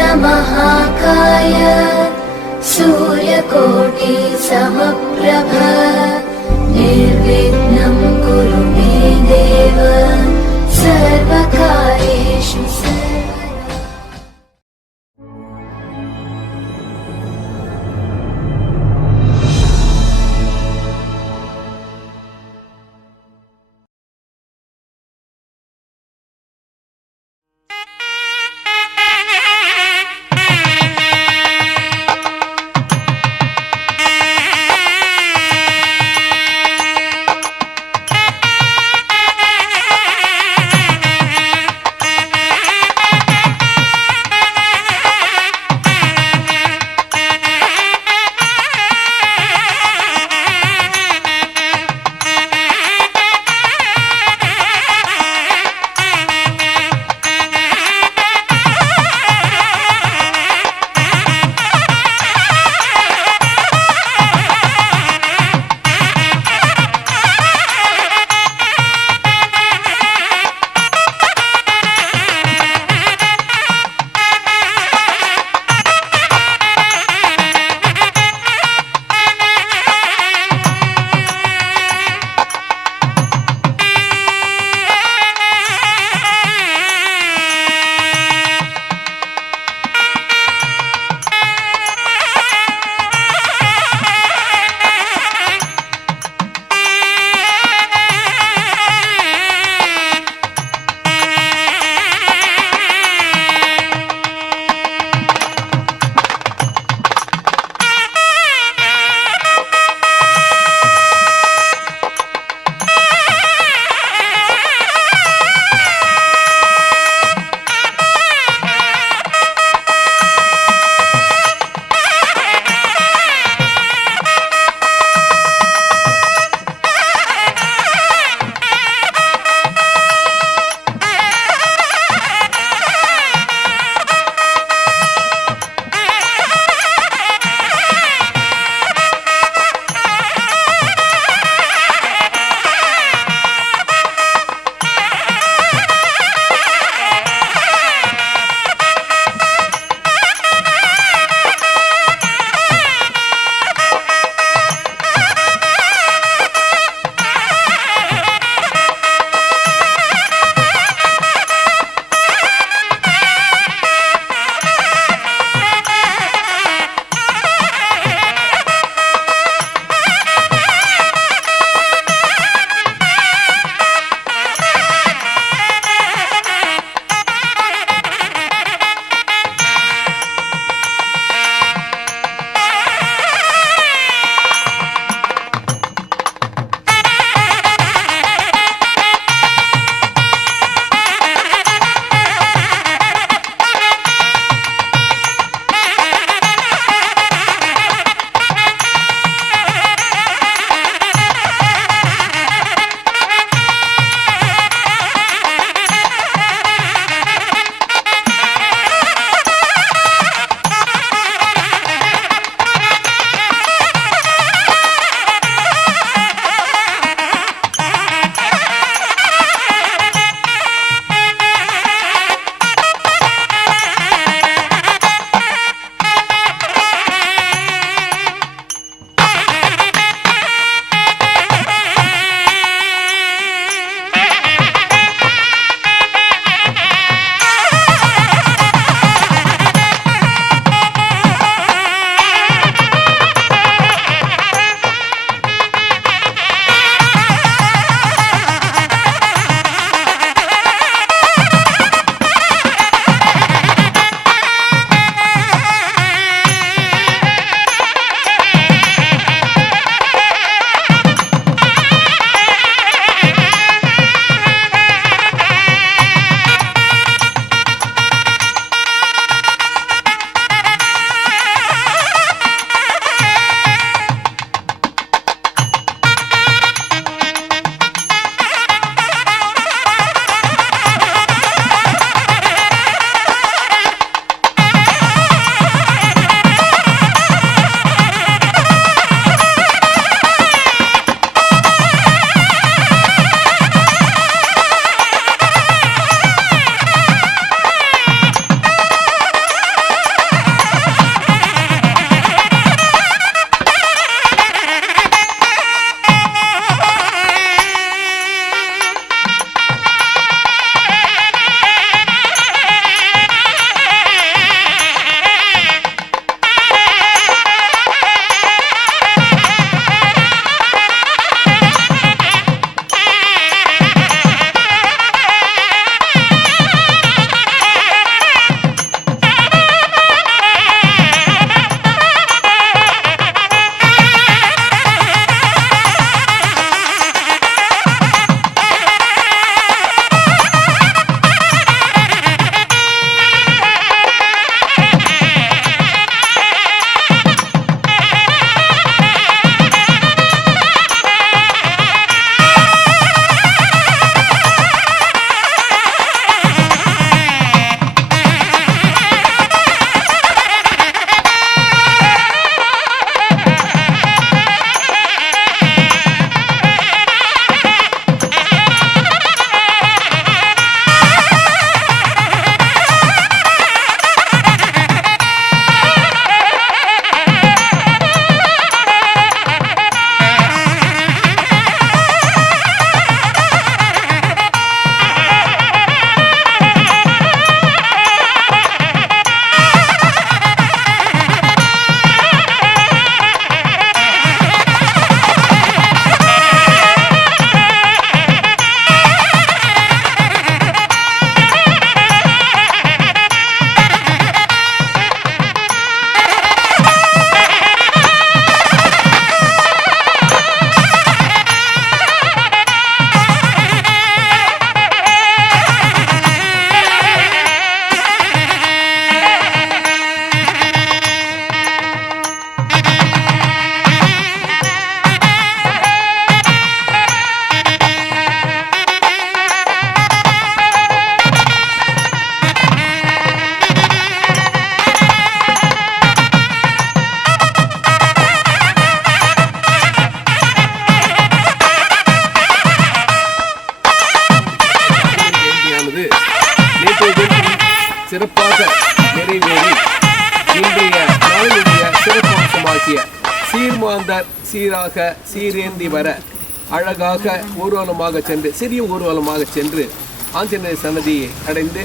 महाकाय सूर्यकोटि समप्रभ निर्विघ्नं कुरु मे देव सर्वकार्येषु சீராக சீரேந்தி வர அழகாக ஊர்வலமாக சென்று சிறிய ஊர்வலமாக சென்று ஆஞ்சநேயர் சன்னதியை அடைந்து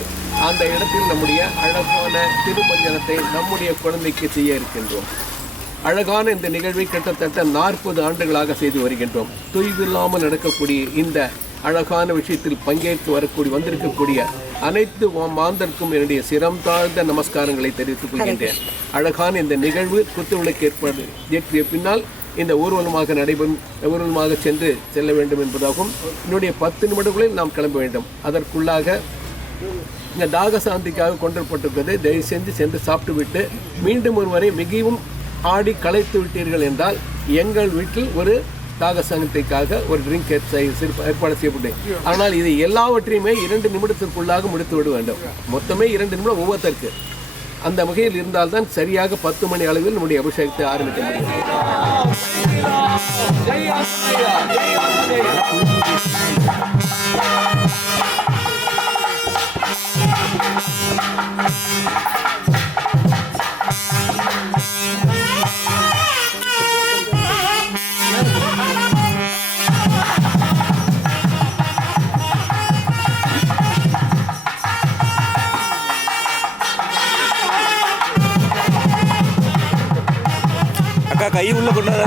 அந்த இடத்தில் நம்முடைய அழகான திருமஞ்சனத்தை நம்முடைய குழந்தைக்கு செய்ய இருக்கின்றோம். அழகான இந்த நிகழ்வை கிட்டத்தட்ட 40 ஆண்டுகளாக செய்து வருகின்றோம். தொய்வில்லாமல் நடக்கக்கூடிய இந்த அழகான விஷயத்தில் பங்கேற்று வந்திருக்கக்கூடிய அனைத்து மாந்தர்க்கும் என்னுடைய சிரம் தாழ்ந்த நமஸ்காரங்களை தெரிவித்துக் கொள்கின்றேன். அழகான இந்த நிகழ்வு குத்துவிளக்கு ஏற்றிய பின்னால் இந்த ஊர்வலமாக செல்ல வேண்டும் என்பதாகும். என்னுடைய 10 நிமிடங்களில் நாம் கிளம்ப வேண்டும். அதற்குள்ளாக இந்த தாக சாந்திக்காக கொண்டுப்பட்டிருப்பது தயவு சென்று சாப்பிட்டு விட்டு மீண்டும் ஒருவரை மிகவும் ஆடி களைத்து விட்டீர்கள் என்றால் எங்கள் வீட்டில் ஒரு தாக சாந்திக்காக ஒரு ட்ரிங்க் ஏற்பாடு செய்யப்பட்டு, ஆனால் இது எல்லாவற்றையுமே 2 நிமிடத்திற்குள்ளாக முடித்து விட வேண்டும். மொத்தமே 2 நிமிடம் ஒவ்வொருத்தருக்கு. அந்த வகையில் இருந்தால்தான் சரியாக 10 மணி அளவில் நம்முடைய அபிஷேகத்தை ஆரம்பிக்க முடியும். அக்கா கை உள்ள கொண்டாட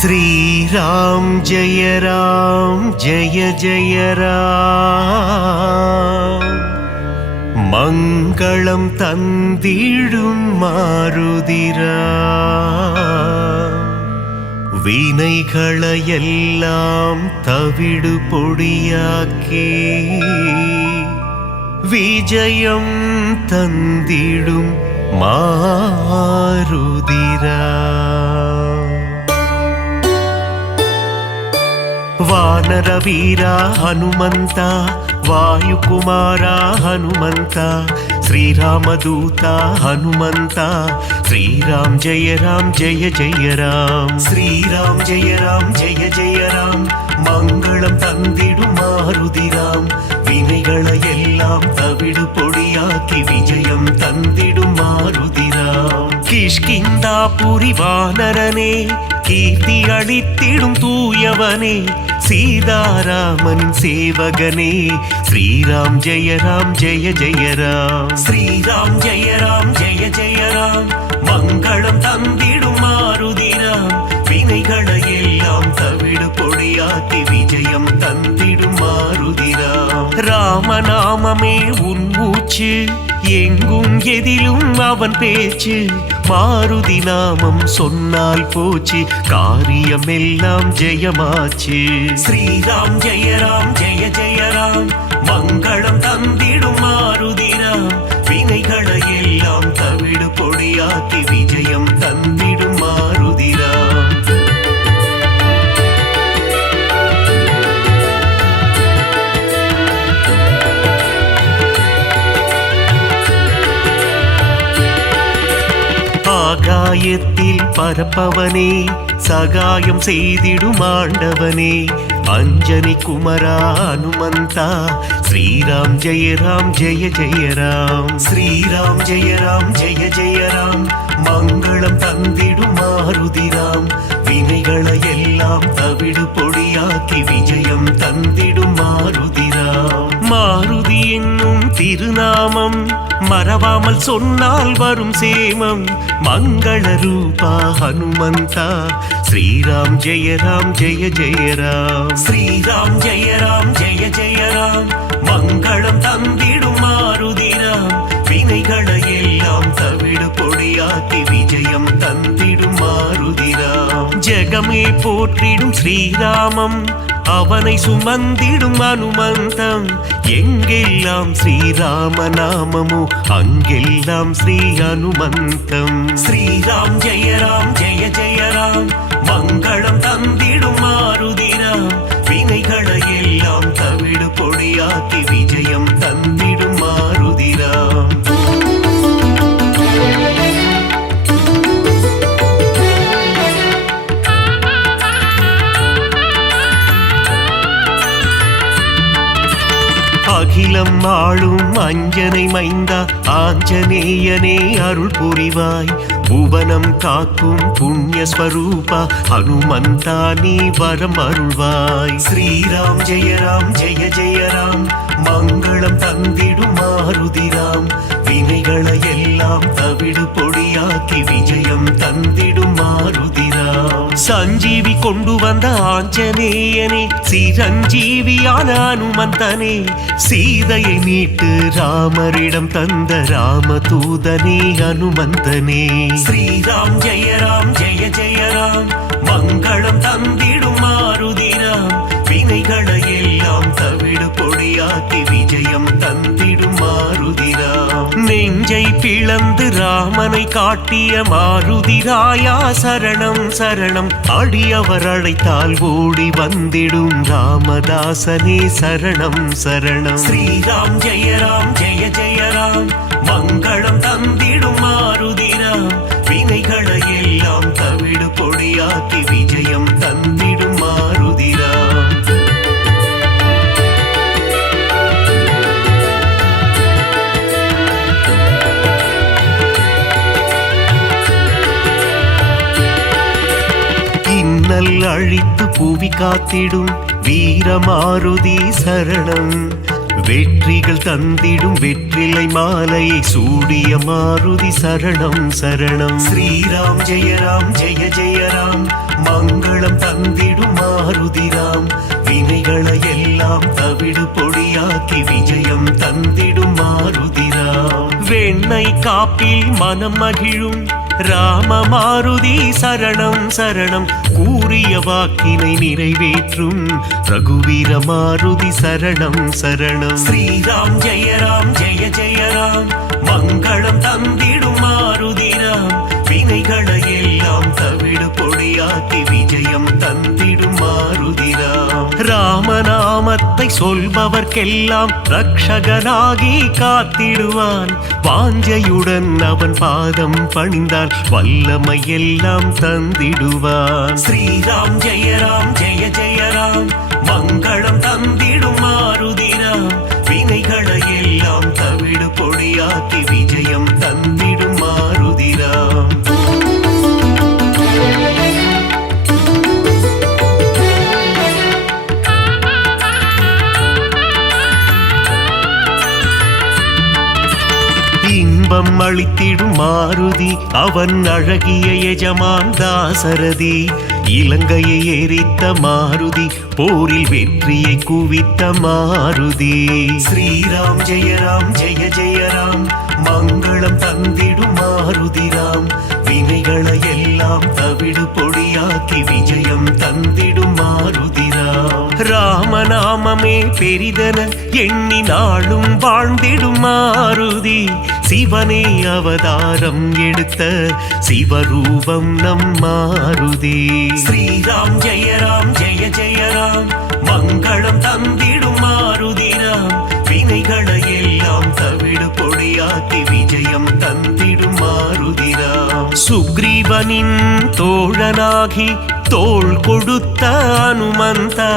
श्रीराम जय जय राम मङ्गलं तந்திடும் மாருதிரா வினைகளையெல்லாம் தவிடு பொடியாக்கி விஜயம் தந்திடும் மாருதிரா ವಾನರ ವೀರ ಹನುಮಂತ ವಾಯುಕುಮಾರ ಹನುಮಂತ ಶ್ರೀರಾಮದೂತ ಹನುಮಂತ ಶ್ರೀರಾಮ್ ಜಯ ಜಯ ರಾಮ್ ಶ್ರೀರಾಮ್ ಜಯ ಜಯ ರಾಮ್ ಮಂಗಳಂ ತಂದಿಡು ಮಾರುದಿರಾಮ್ ವಿನೆಗಳ எல்லாம் தவிடு பொடியாக்கி விஜயம் தந்திடும் மாருதிராம் கிஷ்கிந்தாபுரி வானரனே கீர்த்தி அளித்திடும் தூயவனே சீதாராமனின் சேவகனே ஸ்ரீராம் ஜெய ஜய ராம் ஸ்ரீராம் ஜெய ஜய ராம் மங்களம் தந்திடும் மாருதிராம் வினைகளை எல்லாம் தவிடு பொடியாக்கி விஜயம் தந்திடும் மாருதிராம் ராமநாமமே உன் மூச்சு எங்கும் எதிலும் அவன் பேச்சு மாருதி நாமம் சொன்னால் போச்சு காரியம் எல்லாம் ஜெயமாச்சு ஸ்ரீராம் ஜெய ஜய ராம் மங்களம் தந்திடும் மாருதிராம் வினைகளை எல்லாம் தவிடு பொடியாக்கி விஜயம் தந்திடும் மாருதிராம் ஆகாயத்தில் பரப்பவனே சகாயம் செய்திடும் ஆண்டவனே அஞ்சனி குமரா ஹனுமந்தா ஸ்ரீராம் ஜெய ஜய ராம் ஸ்ரீராம் ஜெய ஜய ராம் மங்களம் தந்திடும் மாருதிராம் வினைகளை எல்லாம் தவிடு பொடியாக்கி விஜயம் தந்திடும் மாருதிராம் மாருதி என்னும் திருநாமம் மறவாமல் சொன்னால் வரும் சேமம் மங்கள ரூபா ஹனுமந்தா ஸ்ரீராம் ஜெய ஜய ராம் ஸ்ரீராம் ஜெய ஜய ராம் மங்களம் தந்திடும் மாருதிராம் வினைகளை எல்லாம் தவிடு பொடியாக்கி விஜயம் தந்திடும் மாருதிராம் ஜெகமே போற்றிடும் ஸ்ரீராமம் அவனை சுமந்திடும் அனுமந்தம் எங்கெல்லாம் ஸ்ரீராம நாமமோ அங்கெல்லாம் ஸ்ரீ அனுமந்தம் ஸ்ரீராம் ஜெய ஜய ராம் மங்களம் தந்திடும் மாருதிராம் வினைகளை எல்லாம் தவிடு பொடியாக்கி விஜயம் தந்திடும் மாருதிராம் அகிலம் ஆளும் அஞ்சனை மைந்தா ஆஞ்சநேயனே அருள் புரிவாய் புவனம் காக்கும் புண்ணிய ஸ்வரூபா ஹனுமந்தா நீ வரம் அருள்வாய் ஸ்ரீராம் ஜெய ஜய ராம் மங்களம் தந்திடும் மாருதிராம் வினைகளை எல்லாம் தவிடு பொடியாக்கி விஜயம் தந்திடும் மாருதிராம் சஞ்சீவி கொண்டு வந்த ஆஞ்சநேயனே சிரஞ்சீவியான அனுமந்தனே சீதையை மீட்டு ராமரிடம் தந்த ராமதூதனே அனுமந்தனே ஸ்ரீராம் ஜெய ஜய ராம் மங்களம் தந்திடும் மாருதிராம் வினைகளை எல்லாம் தவிடு பொடியாக்கி விஜயம் தந்திடும் மாருதிராம் நெஞ்சை பிளந்து ராமனை காட்டிய மாருதிராயா சரணம் சரணம் அடியவர் அழைத்தால் ஓடி வந்திடும் ராமதாசனே சரணம் சரணம் ஸ்ரீராம் ஜெய ஜய ராம் மங்களம் தந்திடும் மாருதிராம் வினைகளை எல்லாம் தவிடு பொடியாக்கி விஜயம் தந்திடும் மாருதிராம் இன்னல் அழித்து புவி காத்திடும் வீரமாருதி சரணம் வெற்றிகள் தந்திடும் வெற்றிலை மாலையை சூடிய மாருதி சரணம் சரணம். ஸ்ரீராம் ஜெய ராம் ஜெய ஜெய ராம், மங்களம் தந்திடும் மாருதி ராம். வினைகளை எல்லாம் தவிடு பொடியாக்கி விஜயம் தந்திடும் மாருதி ராம். வெண்ணை காப்பில் மனம் மகிழும் ராம மாருதி சரணம் சரணம். கூறிய வாக்கினை நிறைவேற்றும் ரகுவீர மாருதி சரணம் சரணம். ஸ்ரீராம் ஜெய ராம் ஜெய ஜெய ராம், மங்களம் தந்திடும் மாருதி ராம். வினைகளை எல்லாம் தவிடு பொடியாக்கி விஜயம் தந்திடும் மாருதி ராம். ராமநாமத்தை சொல்பவர்க்கெல்லாம் ரக்ஷகனாகி காத்திடுவான். வாஞ்சையுடன் அவன் பாதம் பணிந்தால் வல்லமை எல்லாம் தந்திடுவான். ஸ்ரீராம் ஜெய ராம் ஜெய ஜெய ராம், மங்களம் தந்திடும் மாருதி ராம். வினைகளை எல்லாம் தவிடு பொடியாக்கி விஜயம் தந்திடும் மாருதி ராம். இன்பம் அளித்திடும் மாருதி அவன் அழகிய எஜமான் தாசரதி. இலங்கையை எரித்த மாருதி போரில் வெற்றியை குவித்த மாருதி. ஸ்ரீராம் ஜெய ராம் ஜெய ஜெய ராம், மங்களம் தந்திடும் மாருதி ராம். வினைகளை எல்லாம் தவிடு பொடியாக்கி விஜயம் தந்திடும் மாருதி ராம். ராமநாமமே பெரிதன எண்ணி நாளும் வாழ்ந்திடும் மாருதி. சிவனே அவதாரம் எடுத்த சிவரூபம் நம் மாருதி. ஸ்ரீராம் ஜெய ராம் ஜெய ஜெய ராம், மங்களம் தந்திடும் மாருதி ராம். வினைகளை எல்லாம் தவிடு பொடியாக்கி விஜயம் தந்திடும் மாருதி ராம். சுக்ரீவனின் தோழனாகி தோள் கொடுத்த அனுமந்தா,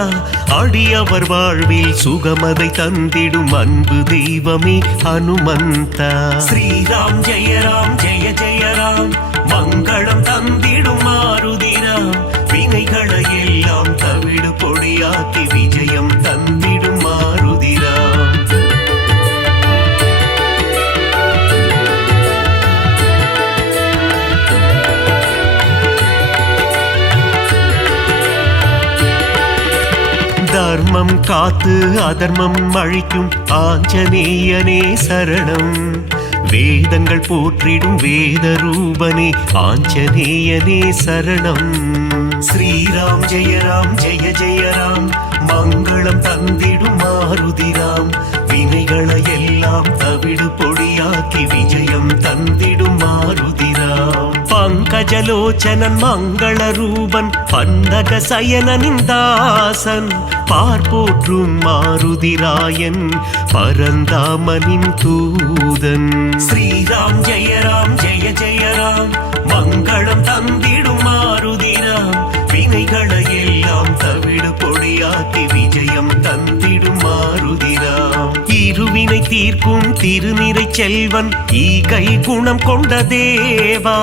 அடியவர் வாழ்வில் சுகமதை தந்திடும் அன்பு தெய்வமே அனுமந்தா. ஸ்ரீராம் ஜெய ராம் ஜெய ஜெய ராம், மங்களம் தந்திடும் மாருதி ராம். வினைகளை எல்லாம் தவிடு பொடியாக்கி விஜயம் தந்திடும் மாருதி ராம். தர்மம் காத்து அதர்மம் அழிக்கும் ஆஞ்சநேயனே சரணம். வேதங்கள் போற்றிடும் வேத ரூபனே ஆஞ்சநேயனே சரணம். ஸ்ரீராம் ஜெய ராம் ஜெய ஜெய ராம், மங்களம் தந்திடும் மாருதி ராம். வினைகளை எல்லாம் தவிடு பொடியாக்கி விஜயம் தந்திடும் மாருதி ராம். பங்கஜலோச்சனன் மங்கள ரூபன் பந்தக சயனனின் தாசன், பார்ப்போற்றும் மாருதிராயன் பரந்தாமனின் தூதன். ஸ்ரீராம் ஜெய ராம் ஜெய ஜெய ராம், மங்களம் தந்திடும் மாருதி ராம். வினைகளை எல்லாம் தவிடு பொடியாக்கி விஜயம் தந்திடும் மாருதி ராம். இருவினை தீர்க்கும் திருநிறை செல்வன் ஈகை குணம் கொண்ட தேவா.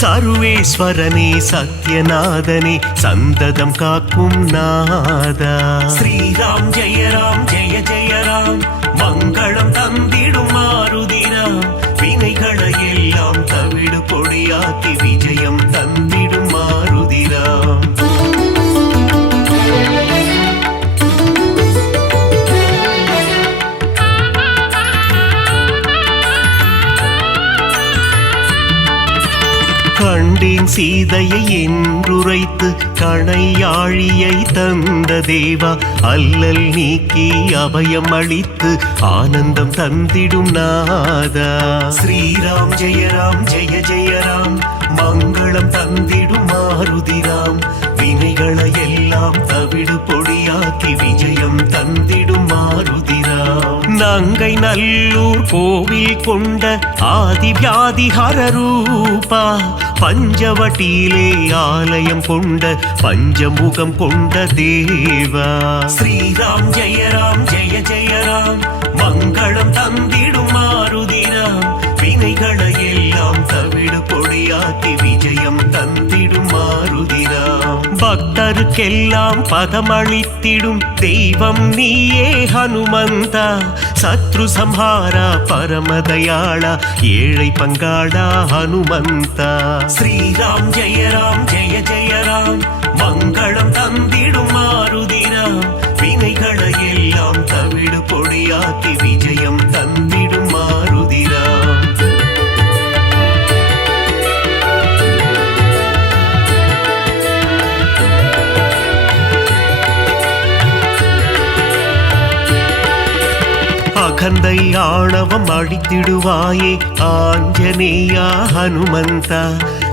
சர்வேஸ்வரனே சத்யநாதனே சந்ததம் காக்கும் நாதா. ஸ்ரீராம் ஜெய ராம் ஜெய ஜெய ராம், மங்களம் தந்திடும் மாருதி ராம். வினைகளை எல்லாம் தவிடு பொடியாக்கி விஜயம் தந்திடும் மாருதி ராம். கண்டேன் சீதையை என்றுரைத்து கணையாழியை தந்த தேவா. அல்லல் நீக்கி அபயம் அளித்து ஆனந்தம் தந்திடும் நாதா. ஸ்ரீராம் ஜெய ராம் ஜெய ஜெய ராம், மங்களம் தந்திடும் மாருதி ராம். வினைகளை எல்லாம் தவிடு பொடியாக்கி விஜயம் தந்திடும் மாருதி ராம். நங்கை நல்லூர் கோவில் கொண்ட ஆதிவியாதி ஹரரூபா. பஞ்சவட்டியிலே ஆலயம் கொண்ட பஞ்சமுகம் கொண்ட தேவா. ஸ்ரீராம் ஜெய ராம் ஜெய ஜெய ராம், மங்களம் தந்திடும் மாருதி ராம். வினைகளை எல்லாம் எல்லாம் தவிடு பொடியாக்கி விஜயம் தந்திடும் மாருதிராம். பக்தருக்கெல்லாம் பதமளித்திடும் தெய்வம் நீயே ஹனுமந்தா. சத்ரு சம்ஹாரா பரமதயாளா ஏழை பங்காளா ஹனுமந்தா. ஸ்ரீராம் ஜெய ராம் ஜெய ஜெய ராம் மங்களம் தந்திடும் மாருதிராம். வினைகளை எல்லாம் தவிடு பொடியாக்கி விஜயம் தந்திடும் மாருதிராம். அகந்தை ஆணவம் அழித்திடுவாயே ஆஞ்சநேயா ஹனுமந்தா.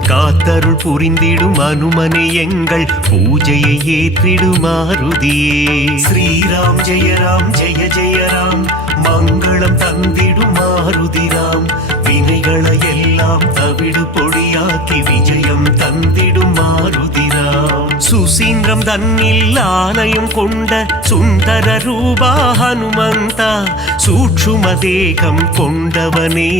காத்தருள் புரிந்திடும் அனுமனே எங்கள் பூஜையை ஏற்றிடும் மாருதியே. ஸ்ரீராம் ஜெய ராம் ஜெய ஜெய ராம் மங்களம் தந்திடும் மாருதிராம். வினைகளை எல்லாம் தவிடு பொடியாக்கி விஜயம் தந்திடும் மாருதிராம். சுசீந்திரம் தன்னில் ஆலயம் கொண்ட சுந்தர ரூபா ஹனுமந்தா. சூட்சும தேகம் கொண்டவனே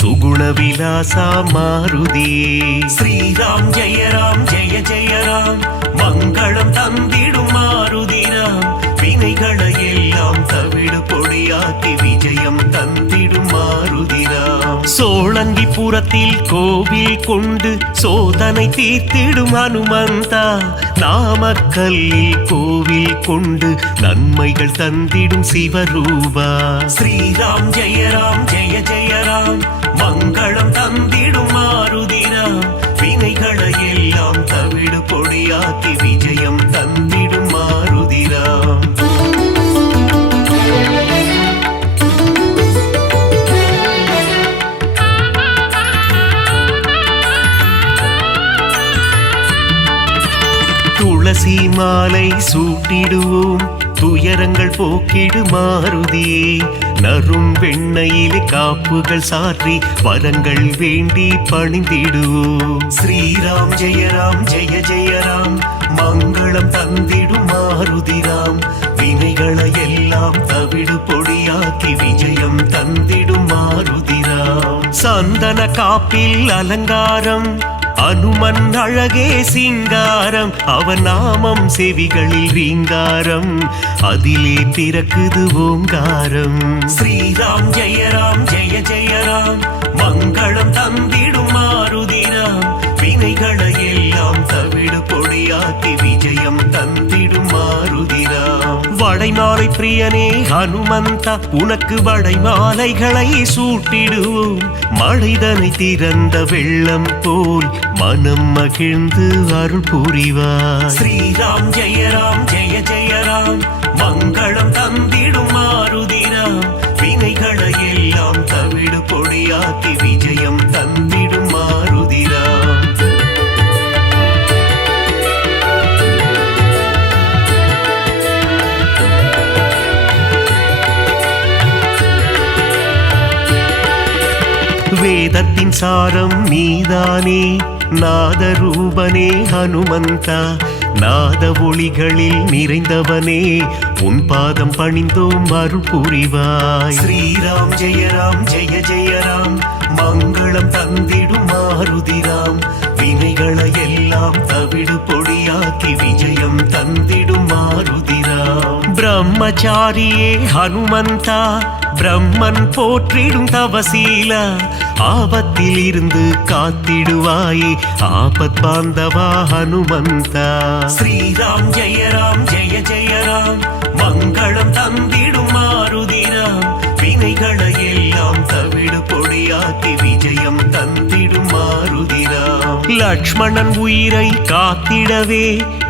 சுகுண விலாசா மாருதியே. ஸ்ரீராம் ஜெய ராம் ஜெய ஜெய ராம் மங்களம் தந்திடும் மாருதிராம். வினைகளை எல்லாம் தவிடு பொடியாக்கி விஜயம் தந்திடும் மாருதிராம். சோழங்கிபுரத்தில் கோவில் கொண்டு சோதனை தீர்த்திடும் ஹனுமந்தா. நாமக்கல்லில் கோவில் கொண்டு நன்மைகள் தந்திடும் சிவரூபா. ஸ்ரீராம் ஜெய ராம் ஜெய ஜெய ராம் மங்களம் தந்திடும் மாருதிராம். வினைகளை எல்லாம் தவிடு பொடியாக்கி விஜயம் தந்திடும் மாருதிராம். துளசி மாலை சூட்டிடுவோம் துயரங்கள் போக்கிடு மாருதியே. நரும் வெண்ணையிலே காப்புகள் சாற்றி வரங்கள் வேண்டி பணிந்திடுவோம். ஸ்ரீராம் ஜெய ராம் ஜெய ஜெய ராம் மங்களம் தந்திடும் மாருதிராம். வினைகளை எல்லாம் தவிடு பொடியாக்கி விஜயம் தந்திடும் மாருதிராம். சந்தன காப்பில் அலங்காரம் அனுமன் அழகே சிங்காரம். அவன் நாமம் செவிகளில் ரீங்காரம் அதிலே பிறக்குது ஓங்காரம். ஸ்ரீராம் ஜெய ராம் ஜெய ஜெய ராம் மங்களம் தந்திடும் மாருதிராம். வினைகளை எல்லாம் தவிடு பொடியாக்கி விஜயம் தந்திடும் மாருதிராம். வடைமாலை பிரியனே ஹனுமந்தா உனக்கு வடைமாலைகளை சூட்டிடுவோம். மழைதனை திறந்த வெள்ளம் போல் மனம் மகிழ்ந்து அருள் புரிவார். ஸ்ரீராம் ஜெய ராம் ஜெய ஜெய ராம் மங்களம் தந்திடும் மாருதிராம். வினைகளை எல்லாம் தவிடு பொடியாக்கி விஜயம் தந்திடும் மாருதிராம். வேதத்தின் சாரம் நீதானே நாதரூபனே ஹனுமந்தா. நாத ஒளிகளில் நிறைந்தவனே உன் பாதம் பணிந்தோம் அருள் புரிவாய். ஸ்ரீராம் ஜெய ராம் ஜெய ஜெய ராம் மங்களம் தந்திடும் மாருதிராம். வினைகளை எல்லாம் தவிடு பொடியாக்கி விஜயம் தந்திடும் மாருதிராம். பிரம்மச்சாரியே ஹனுமந்தா பிரம்மன் போற்றிடும் தவசீலா. ஆபத்தில் இருந்து காத்திடுவாயே ஆபத் பாந்தவா ஹனுமந்தா. ஸ்ரீராம் ஜெய ராம் ஜெய ஜெய ராம் மங்களம் தந்திடும் மாருதிராம். வினைகளை எல்லாம் தவிடு பொடியாக்கி விஜயம் தந்திடும் மாருதிராம். லக்ஷ்மணன் உயிரை காத்திடவே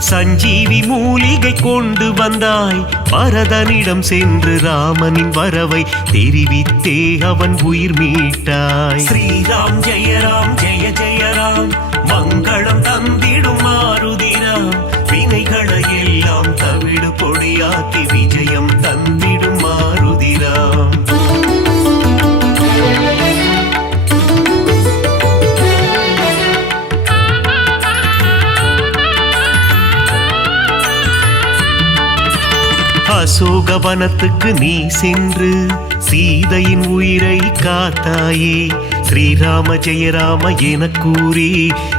சஞ்சீவி மூலிகை கொண்டு வந்தாய். பரதனிடம் சென்று ராமனின் வரவை தெரிவித்தே அவன் உயிர் மீட்டாய். ஸ்ரீராம் ஜெய ராம் ஜெய ஜெய ராம் மங்களம் தந்திடும் மாருதிராம். வினைகளை எல்லாம் தவிடு பொடியாக்கி விஜயம் தந்திடும் மாருதிராம். அசோகவனத்துக்கு நீ சென்று சீதையின் உயிரை காத்தாயே. ஸ்ரீராம ஜெய ராம என கூறி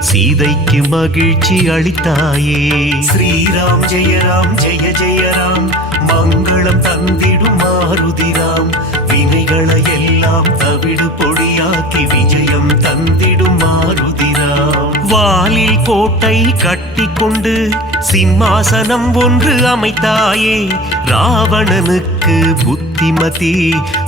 சீதைக்கு மகிழ்ச்சி அளித்தாயே. ஸ்ரீராம் ஜெய ராம் ஜெய ஜெய ராம் மங்களம் தந்திடும் மாருதிராம் வினைகளை எல்லாம் தவிடு பொடியாக்கி விஜயம் தந்திடும் மாருதிராம். வாலில் கோட்டை கட்டி கொண்டு சிம்மாசனம் ஒன்று அமைத்தாயே. ராவணனுக்கு புத்திமதி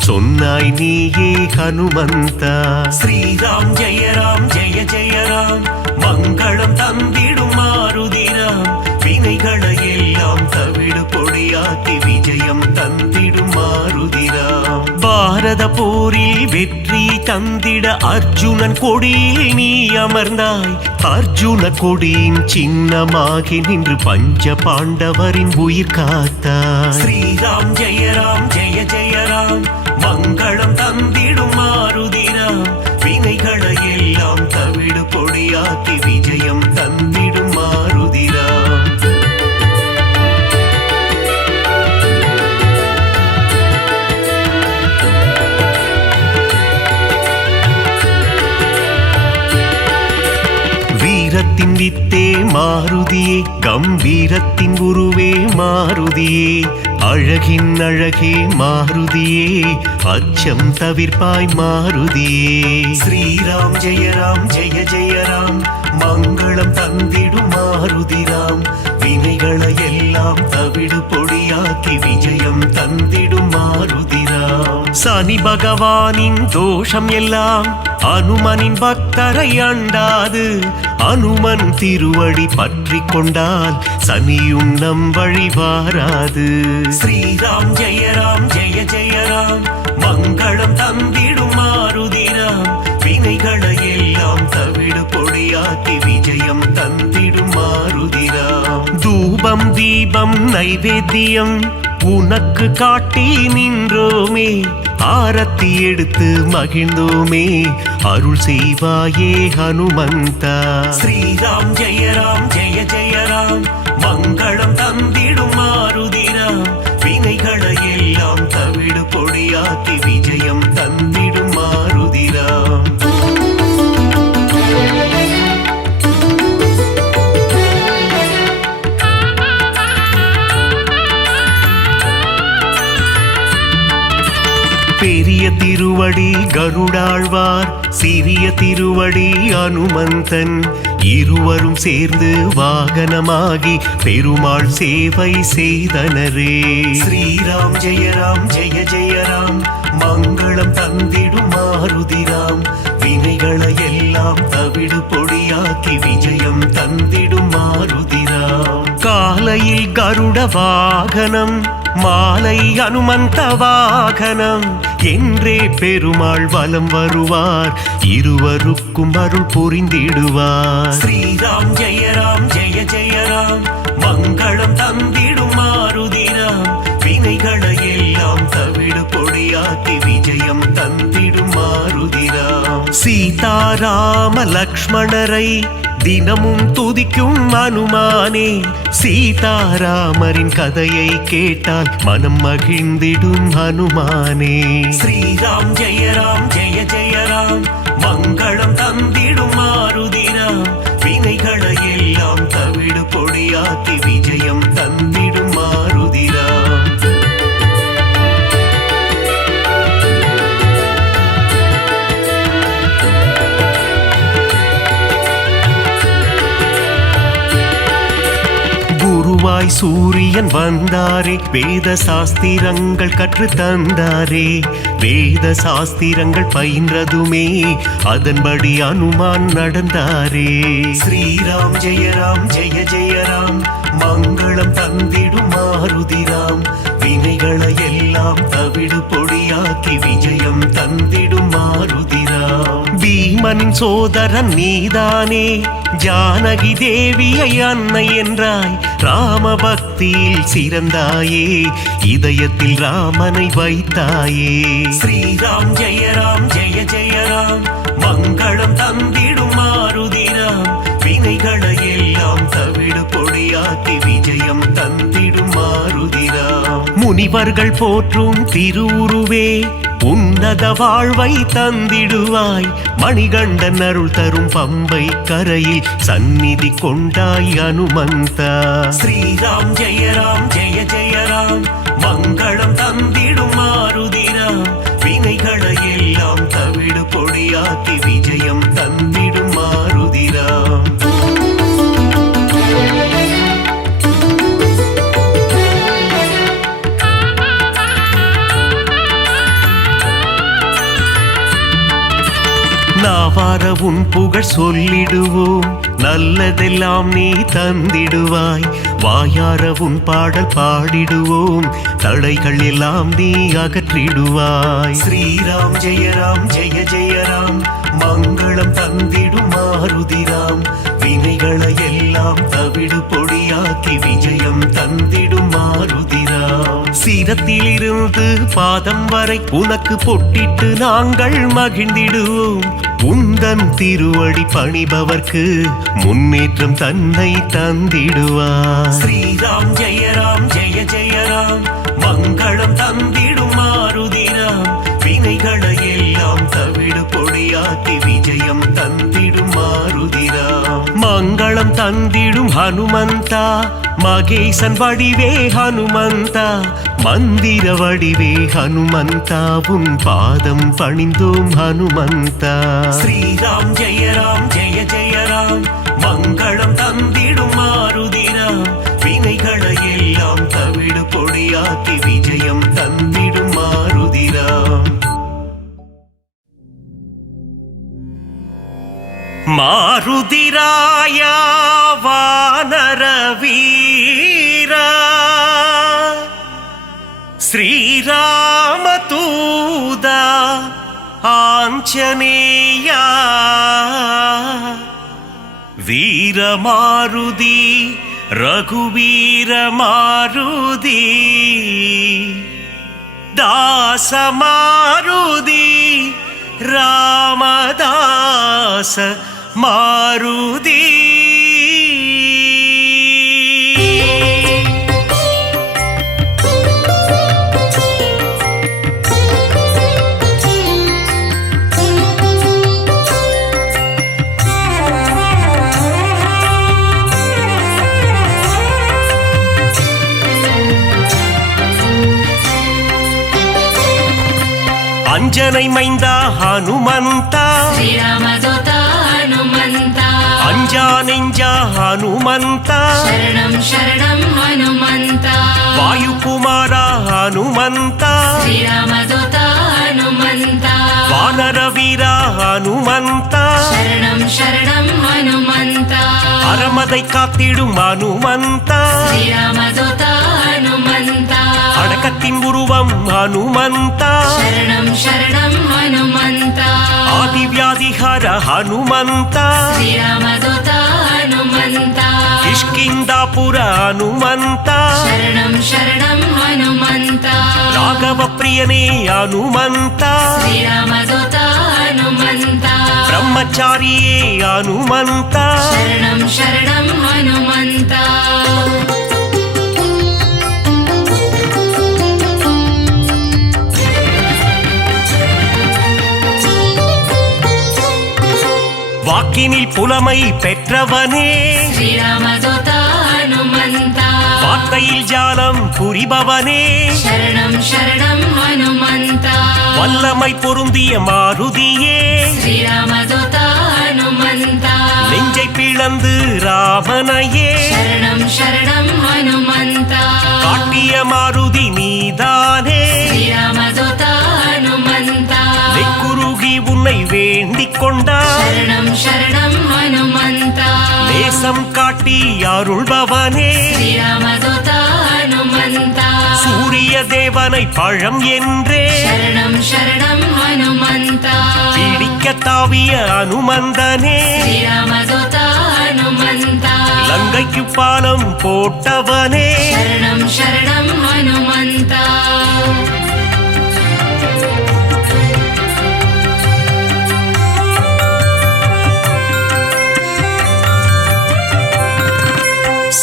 சொன்னாய் நீயே ஹனுமந்தா. ஸ்ரீராம் ஜெய ராம் ஜெய ஜெய ராம் மங்களம் தந்திடும் மாருதிராம் வினைகளை எல்லாம் தவிடு பொடியாக்கி விஜயம் தந்திடும் மாருதிராம். பாரத போரில் வெற்றி தந்திட அர்ஜுனன் கொடியில் நீ அமர்ந்தாய். அர்ஜுன கொடியின் சின்னமாகி நின்று பஞ்ச பாண்டவரின் உயிர் காத்தாய். ஸ்ரீராம் ஜெய ராம் ஜெய ஜெய ராம் மங்களம் தந்திடும் மாருதிராம் வினைகளை எல்லாம் தவிடு பொடியாக்கி விஜயம் தந்திடும் மாருதிராம். வீரத்தின் வித்தே மாருதியே கம்பீரத்தின் உருவே மாருதியே அழகின் அழகே மாருதியே அச்சம் தவிர்ப்பாய் மாருதியே. ஸ்ரீராம் ஜெய ராம் ஜெய ஜெய ராம் மங்களம் தந்திடும் மாருதிராம் வினைகளை எல்லாம் தவிடு பொடியாக்கி விஜயம் தந்திடும் மாருதிராம். சனி பகவானின் தோஷம் எல்லாம் அனுமனின் பக்தரை அண்டாது. அனுமன் திருவடி பற்றி கொண்டால் சனியும் நம் வழி வாராது. ஸ்ரீராம் ஜெய ராம் ஜெய ஜெய ராம் மங்களம் தந்திடும் மாருதிராம் வினைகளை எல்லாம் தவிடு பொடியாக்கி விஜயம் தந்திடும் மாருதிராம். தூபம் தீபம் நைவேத்தியம் உனக்கு காட்டி நின்றோமே. ஆரத்தி எடுத்து மகிழ்ந்தோமே அருள் செய்வாயே ஹனுமந்தா. ஸ்ரீராம் ஜெய ராம் ஜெய ஜெய ராம் மங்களம் தந்திடும் மாருதிராம் வினைகளை எல்லாம் தவிடு பொடியாக்கி விஜயம் தந்திடும் மாருதிராம். பெரிய திருவடி கருடாழ்வார் சிறிய திருவடி அனுமந்தன் இருவரும் சேர்ந்து வாகனமாகி பெருமாள் சேவை செய்தனரே. ஸ்ரீராம் ஜெய ராம் ஜெய ஜெய ராம் மங்களம் தந்திடும் மாருதிராம் வினைகளை எல்லாம் தவிடு பொடியாக்கி விஜயம் தந்திடும் மாருதிராம். காலையில் கருட வாகனம் மாலை அனுமந்த வாகனம் என்றே பெருமாள் வலம் வருவார் இருவருக்கும் அருள் புரிந்திடுவார். ஸ்ரீராம் ஜெய ராம் ஜெய ஜெய ராம் மங்களம் தந்திடும் மாருதிராம் வினைகளை எல்லாம் தவிடு பொடியாக்கி விஜயம் தந்திடும் மாருதிராம். சீதாராம லக்ஷ்மணரை தினமும் துதிக்கும் அனுமானே. சீதாராமரின் கதையை கேட்டால் மனம் மகிழ்ந்திடும் ஹனுமானே. ஸ்ரீராம் ஜெய ராம் ஜெய ஜெய ராம் மங்களம் தந்திடும் மாருதிராம் வினைகளை எல்லாம் தவிடு பொடியாக்கி விஜயம் தந்திடும் மாருதிராம். குருவாய் சூரியன் வந்தாரே வேத சாஸ்திரங்கள் கற்று தந்தாரே. வேத சாஸ்திரங்கள் பயின்றதுமே அதன்படி அனுமான் நடந்தாரே. ஸ்ரீராம் ஜெய ராம் ஜெய ஜெய ராம் மங்களம் தந்திடும் மாருதிராம் வினைகளை எல்லாம் தவிடு பொடியாக்கி விஜயம் தந்திடும் மாருதிராம். பீமனின் சோதரன் நீதானே ஜானகி தேவியை அன்னை என்றாய். ராம பக்தியில் சிறந்தாயே இதயத்தில் ராமனை வைத்தாயே. ஸ்ரீராம் ஜெய ராம் ஜெய ஜெய ராம் மங்களம் தந்திடும் மாருதிராம் வினைகளை எல்லாம் தவிடு பொடியாக்கி விஜயம் தந்திடும் மாருதிராம். முனிவர்கள் போற்றும் திருவுருவே உன்னத வாழ்வை தந்திடுவாய். மணிகண்டன் அருள் தரும் பம்பை கரையில் சந்நிதி கொண்டாய் அனுமந்தா. ஸ்ரீராம் ஜெயராம் ஜெய ஜெயராம் மங்களம் தந்திடும் மாருதிராம். வினைகளை எல்லாம் தவிடு பொடியாக்கி விஜயம் தந்திடும் மாருதிராம். நாவார உன் புகழ் சொல்லிடுவோம், நல்லதெல்லாம் நீ தந்திடுவாய். வாயார உன் பாடல் பாடிடுவோம், தடைகள் எல்லாம் நீ அகற்றிடுவாய். ஸ்ரீராம் ஜெயராம் ஜெய ஜெயராம் மங்களம் தந்திடும் மாருதிராம். வினைகளை எல்லாம் தவிடு பொடியாக்கி விஜயம் தந்திடும் மாருதிராம். சிரத்திலிருந்து பாதம் வரை உனக்கு பொட்டிட்டு நாங்கள் மகிழ்ந்திடுவோம். உந்தன் திருவடி பணிபவர்க்கு முன்னேற்றம் தன்னை தந்திடுவார். ஸ்ரீராம் ஜெயராம் ஜெய ஜெயராம் மங்களம் தந்திடும் மாருதிராம். வினைகளை எல்லாம் தவிடு பொடியாக்கி விஜயம் தந்திடும் மாருதிராம். மங்களம் தந்திடும் ஹனுமந்தா, மகேசன் வடிவே ஹனுமந்தா. மந்திர வடிவே ஹனுமந்தா, உன் பாதம் பணிந்தோம் ஹனுமந்தா. ஸ்ரீராம் ஜெயராம் ஜெய ஜெயராம் மங்களம் தந்திடும் மாருதிராம். வினைகளை எல்லாம் தவிடு பொடியாக்கி விஜயம் தந்திடும் மாருதிராம். மாருதிராயா வானர வீரா, ஸ்ரீராமதூதா ஆஞ்சநேயா. வீரமாருதி ரகுவீர மாருதி, தாசமாருதி ராமதாச மாருதி. அஞ்சனை மைந்தா ஹனுமந்தா, ஸ்ரீராமதூதா ஹனுமந்தா. அஞ்சா நெஞ்சா ஹனுமந்தா, சரணம் சரணம் ஹனுமந்தா. வாயுகுமாரா ஹனுமந்தா, ஸ்ரீராமதூதா ஹனுமந்தா. வானர வீரா ஹனுமந்தா, சரணம் சரணம் ஹனுமந்தா. அறமதை காத்திடும் ஹனுமந்தா, ஸ்ரீராமதூதா ஹனுமந்தா. அடக்கத்தின் உருவம் ஹனுமந்தா, சரணம் சரணம் ஹனுமந்தா. ஆதிவியாதிஹர ஹனுமந்தா, ஸ்ரீராமதூதா ஹனுமந்தா. கிஷ்கிந்தாபுர ஹனுமந்தா, சரணம் சரணம் ஹனுமந்தா. ராகவ பிரியனே ஹனுமந்தா, ஸ்ரீராமதூதா ஹனுமந்தா. பிரம்மச்சாரியே ஹனுமந்தா, சரணம் சரணம் ஹனுமந்தா. வாக்கினில் புலமை பெற்றவனே, ஸ்ரீராமதூதா ஹனுமந்தா. வார்த்தையில் ஜாலம் புரிபவனே, சரணம் சரணம் ஹனுமந்தா. வல்லமை பொருந்திய மாருதியே, ஸ்ரீராமதூதா ஹனுமந்தா. நெஞ்சை பிளந்து ராமனையே, சரணம் சரணம் ஹனுமந்தா. காட்டிய மாருதி நீதானே, ஸ்ரீராமதூதா ஹனுமந்தா. நெக்குருகி உன்னை வேண்டிக் கொண்டார். சரணம் சரணம் ஹனுமந்தா. நேசம் காட்டி அருள்பவனே, ஸ்ரீராமதூதா ஹனுமந்தா. சூரிய தேவனை பழம் என்றே சரணம் சரணம் ஹனுமந்தா. பிடிக்க தாவிய அனுமந்தனே, ஸ்ரீராமதூதா ஹனுமந்தா. லங்கைக்கு பாலம் போட்டவனே, சரணம் சரணம் ஹனுமந்தா.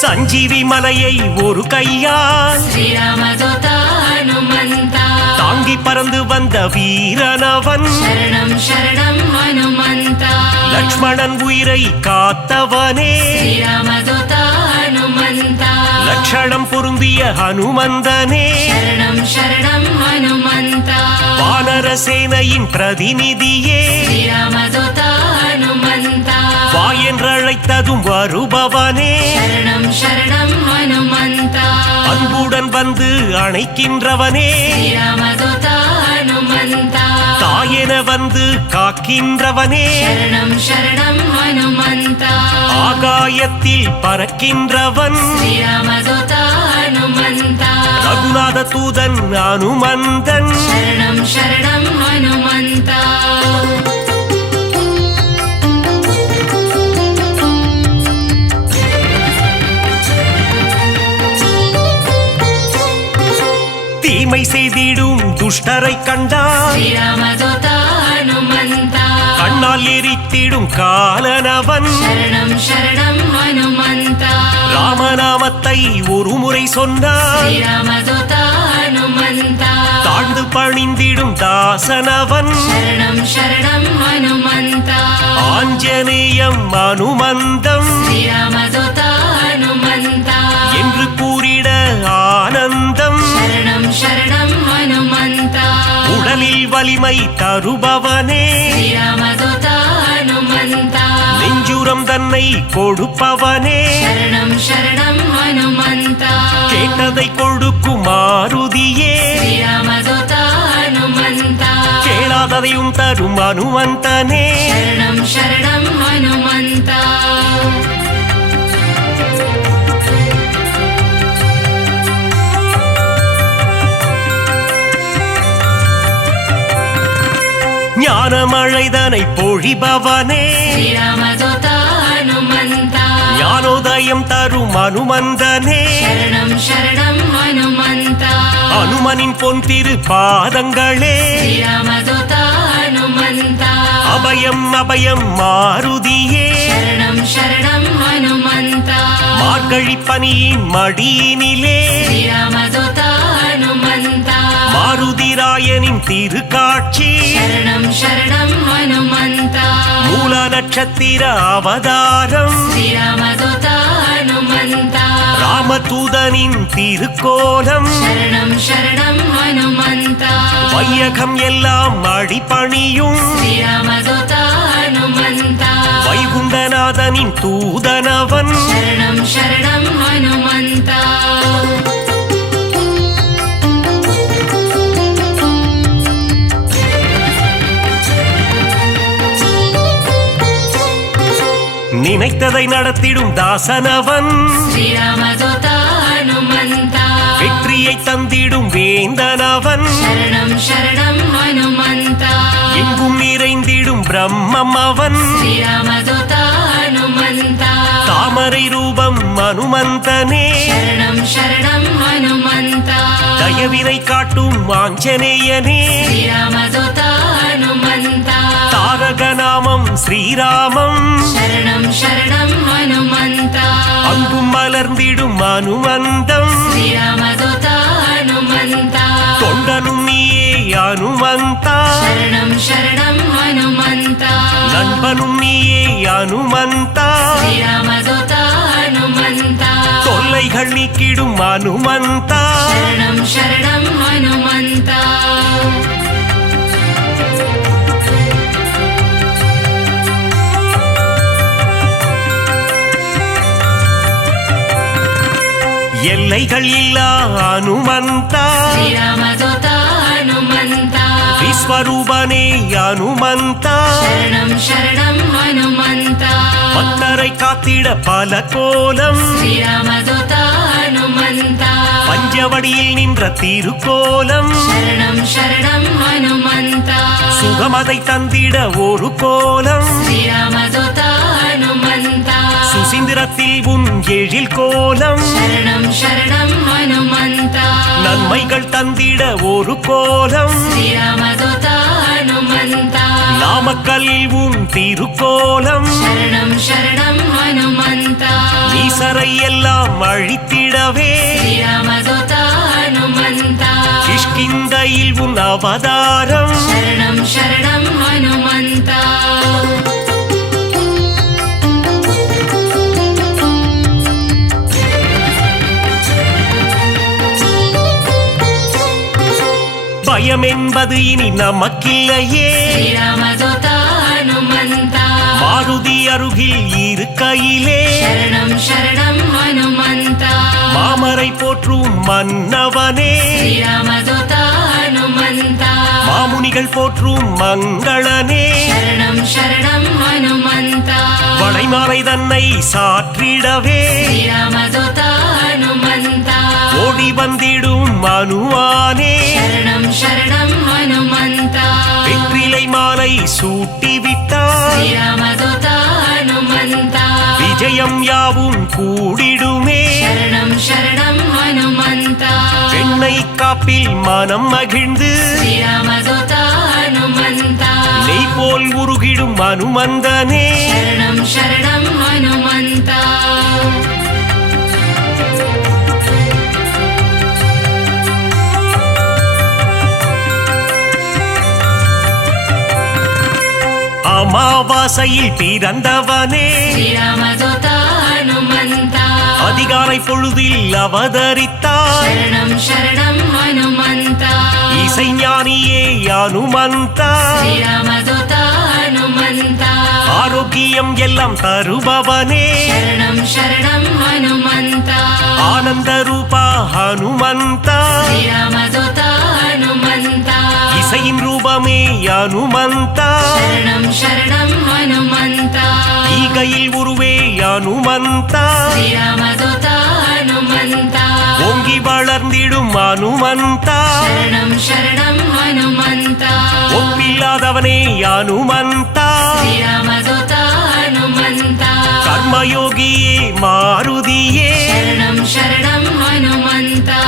சஞ்சீவி மலையை ஒரு கையால் ஸ்ரீராமதூதா ஹனுமந்தா. தாங்கி பறந்து வந்த வீரனவன் சரணம் சரணம் ஹனுமந்தா லக்ஷ்மணன் உயிரை காத்தவனே ஸ்ரீராமதூதா ஹனுமந்தா லட்சணம் பொருந்திய ஹனுமந்தனே சரணம் சரணம் ஹனுமந்தா வானர சேனையின் பிரதிநிதியே ஸ்ரீராமதூதா ஹனுமந்தா வா என்றழைத்ததும் வருபவனே சரணம் சரணம் ஹனுமந்தா அன்புடன் வந்து அணைக்கின்றவனே ஸ்ரீராமதூதா ஹனுமந்தா தாயென வந்து காக்கின்றவனே சரணம் சரணம் ஹனுமந்தா ஆகாயத்தில் பறக்கின்றவன் ஸ்ரீராமதூதா ஹனுமந்தா ரகுநாத தூதன் அனுமந்தன் சரணம் சரணம் ஹனுமந்தா தீமை செய்திடும் துஷ்டரை கண்டால் ஸ்ரீராமதூதா ஹனுமந்தா கண்ணால் எரித்திடும் காலனவன் சரணம் சரணம் ஹனுமந்தா ராமநாமத்தை ஒரு முறை சொன்னால் ஸ்ரீராமதூதா ஹனுமந்தா தாழ்ந்து பணிந்திடும் தாசனவன் சரணம் சரணம் ஹனுமந்தா ஆஞ்சநேயம் அனுமந்தம் ஸ்ரீராமதூதா ஹனுமந்தா என்று கூறிட ஆனந்தம் சரணம் சரணம் ஹனுமந்தா உடலில் வலிமை தருபவனே ஸ்ரீராமதூதா ஹனுமந்தா நெஞ்சுரம் தன்னை கொடுப்பவனே சரணம் சரணம் ஹனுமந்தா கேட்டதை கொடுக்கும் மாருதியே ஸ்ரீராமதூதா ஹனுமந்தா கேளாததையும் தரும் அனுமந்தனே சரணம் சரணம் ஹனுமந்தா ஞானமழைதனை பொழிபவனே ஸ்ரீராமதூதா ஹனுமந்தா ஞானோதயம் தரும் அனுமந்தனே சரணம் சரணம் ஹனுமந்தா அனுமனின் பொன் திரு பாதங்களே ஸ்ரீராமதூதா ஹனுமந்தா அபயம் அபயம் மாருதியே சரணம் சரணம் ஹனுமந்தா மார்கழி பனியின் மடியினிலே ஸ்ரீராமதூதா ஹனுமந்தா மாருதிராயனின் திருக்காட்சி சரணம் சரணம் ஹனுமந்தா மூல நட்சத்திர அவதாரம் ஸ்ரீராமதூதா ஹனுமந்தா ராமதூதனின் திருக்கோலம் சரணம் சரணம் ஹனுமந்தா வையகம் எல்லாம் அடிபணியும் ஸ்ரீராமதூதா ஹனுமந்தா வைகுண்டநாதனின் தூதனவன் சரணம் சரணம் ஹனுமந்தா நினைத்ததை நடத்திடும் தாசனவன் ஸ்ரீராமதூதா ஹனுமந்தா வெற்றியை தந்திடும் வேந்தனவன் சரணம் சரணம் ஹனுமந்தா எங்கும் நிறைந்திடும் பிரம்மம் அவன் ஸ்ரீராமதூதா ஹனுமந்தா தாமரை ரூபம் அனுமந்தனே சரணம் சரணம் ஹனுமந்தா தயவினை காட்டும் ஆஞ்சநேயனே ஸ்ரீராமதூதா ஹனுமந்தா தாரக நாமம் ஸ்ரீராமம் சரணம் சரணம் ஹனுமந்தா அங்கும் மலர்ந்திடும் அனுமந்தம் ஸ்ரீராமதூதா ஹனுமந்தா தொண்டனும் நீயே அனுமந்தா சரணம் சரணம் ஹனுமந்தா நண்பனும் நீயே அனுமந்தா ஸ்ரீராமதூதா ஹனுமந்தா தொல்லைகள் நீக்கிடும் அனுமந்தா சரணம் சரணம் ஹனுமந்தா எல்லைகள் இல்லா அனுமந்தா ஸ்ரீராமதூதா ஹனுமந்தா விஸ்வரூபனே அனுமந்தா சரணம் சரணம் ஹனுமந்தா பக்தரை காத்திட பல கோலம் ஸ்ரீராமதூதா ஹனுமந்தா பஞ்சவடியில் நின்ற திருக்கோலம் சரணம் சரணம் ஹனுமந்தா சுகமதை தந்திட ஒரு கோலம் ஸ்ரீராமதூதா ஹனுமந்தா சுசீந்திரத்தில் உன் எழில் கோலம் சரணம் சரணம் ஹனுமந்தா நன்மைகள் தந்திட ஒரு கோலம் ஸ்ரீராமதூதா ஹனுமந்தா நாமக்கல்லில் உன் திருக்கோலம் சரணம் சரணம் ஹனுமந்தா ஈசரை எல்லாம் அழித்திடவே ஸ்ரீராமதூதா ஹனுமந்தா கிஷ்கிந்தையில் உன் அவதாரம் शरणं शरणं हनुमन्ता பயம் என்பது இனி நமக்கில்லையே श्रीरामदूता हनुमन्ता மாருதி அருகில் இருக்கையிலே शरणं शरणं हनुमन्ता மாமரை போற்றும் மன்னவனே श्रीरामदूता हनुमन्ता மாமுனிகள் போற்றும் மங்களனே शरणं शरणं हनुमन्ता வளைமாலை தன்னை சாற்றிடவே श्रीरामदूता हनुमन्ता ஓடி வந்திடும் அனுமானே शरणं शरणं हनुमन्ता வெற்றிலை மாலை சூட்டிவிட்டார் श्रीरामदूता हनुमन्ता விஜயம் யாவும் கூடிடுமே शरणं शरणं हनुमन्ता வெண்ணை காப்பில் மனம் மகிழ்ந்து श्रीरामदूता हनुमन्ता நெய் போல் உருகிடும் அனுமந்தனே शरणं शरणं हनुमन्ता அமாவாசையில் பிறந்தவனே श्रीरामदूता हनुमन्ता அதிகாலை பொழுதில் அவதரித்தார் शरणं शरणं हनुमन्ता இசைஞானியே அனுமந்தா श्रीरामदूता हनुमन्ता ஆரோக்கியம் எல்லாம் தருபவனே शरणं शरणं हनुमन्ता ஆனந்த ரூபா ஹனுமந்தா श्रीरामदूता हनुमन्ता இசையின் ரூபமே அனுமந்தா शरणं शरणं हनुमन्ता ஈகையில் உருவே அனுமந்தா श्रीरामदूता हनुमन्ता ஓங்கி வளர்ந்திடும் அனுமந்தா शरणं शरणं हनुमन्ता ஒப்பில்லாதவனே அனுமந்தா श्रीरामदूता हनुमन्ता கர்மயோகியே மாருதியே शरणं शरणं हनुमन्ता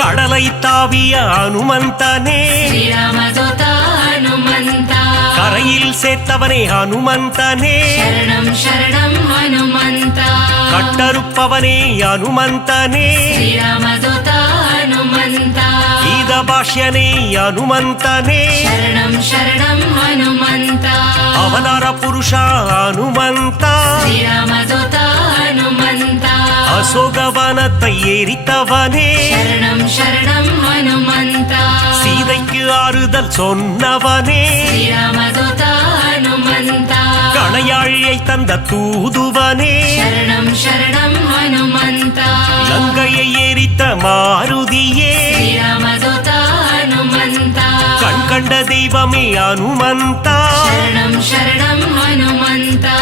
கடலை தாவிய அனுமந்தனே श्रीरामदूता हनुमन्ता கரையில் சேர்த்தவனே அனுமந்தனே शरणं शरणं हनुमन्ता கட்டறுப்பவனே அனுமந்தனே श्रीरामदूता हनुमन्ता கீத பாஷ்யனே அனுமந்தனே शरणं शरणं हनुमन्ता அவதார புருஷா அனுமந்தா श्रीरामदूता हनुमन्ता அசோகவனத்தை எரித்தவனே शरणं शरणं हनुमन्ता சீதைக்கு ஆறுதல் சொன்னவனே श्रीरामदूता हनुमन्ता கணையாழியை தந்த தூதுவனே शरणं शरणं हनुमन्ता லங்கையை எரித்த மாருதியே श्रीरामदूता हनुमन्ता கண் கண்ட தெய்வமே அனுமந்தா शरणं शरणं हनुमन्ता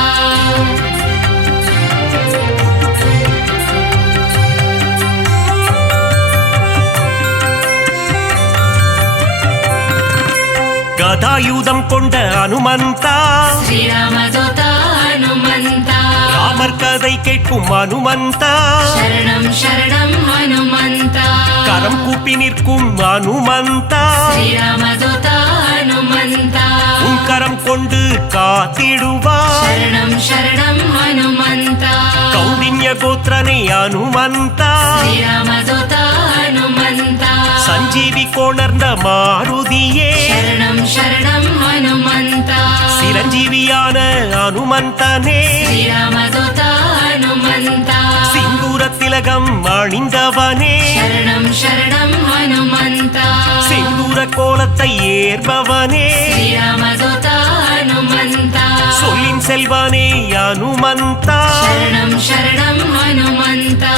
கதாயுதம் கொண்ட அனுமந்தா श्रीरामदूता हनुमन्ता ராமர் கதை கேட்கும் அனுமந்தா शरणं शरणं हनुमन्ता கரம் கூப்பி நிற்கும் அனுமந்தா श्रीरामदूता हनुमन्ता உன் கரம் கொண்டு காத்திடுவார் शरणं शरणं हनुमन्ता கௌண்டின்ய கோத்திரனே அனுமந்தா श्रीरामदूता हनुमन्ता சஞ்சீவி கோணர்ந்த மாருதியே शरणं शरणं हनुमन्ता சிரஞ்சீவியான அனுமந்தனே श्रीरामदूता हनुमन्ता சிந்தூர திலகம் அணிந்தவனே शरणं शरणं हनुमन्ता சிந்தூர கோலத்தை ஏற்பவனே श्रीरामदूता हनुमन्ता சொல்லின் செல்வனே அனுமந்தா शरणं शरणं हनुमन्ता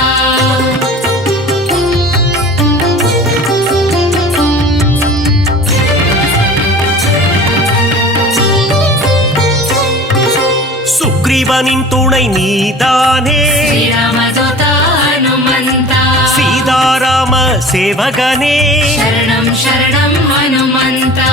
சுக்ரீவனின் துணை நீதானே श्रीरामदूता हनुमन्ता சீதாராம சேவகனே शरणं शरणं हनुमन्ता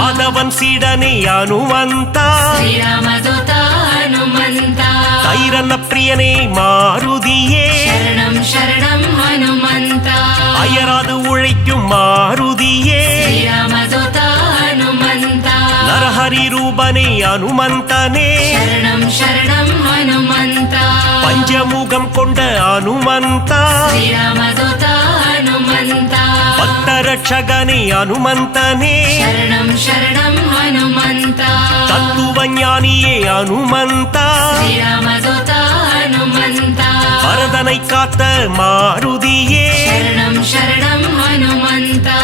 ஆதவன் சீடனே அனுமந்தா श्रीरामदूता हनुमन्ता தைரன பிரியனே மாருதியே शरणं शरणं हनुमन्ता அயராது உழைக்கும் மாருதியே श्रीरामदूता हनुमन्ता நரஹரி ரூபனே வடிவனே அனுமந்தனே शरणं शरणं हनुमन्ता பஞ்சமுகம் கொண்ட அனுமந்தா श्रीरामदूता हनुमन्ता பக்தரட்சகனே அனுமந்தனே शरणं शरणं हनुमन्ता தத்துவஞானியே அனுமந்தா श्रीरामदूता हनुमन्ता பரதனை காத்த மாருதியே शरणं शरणं हनुमन्ता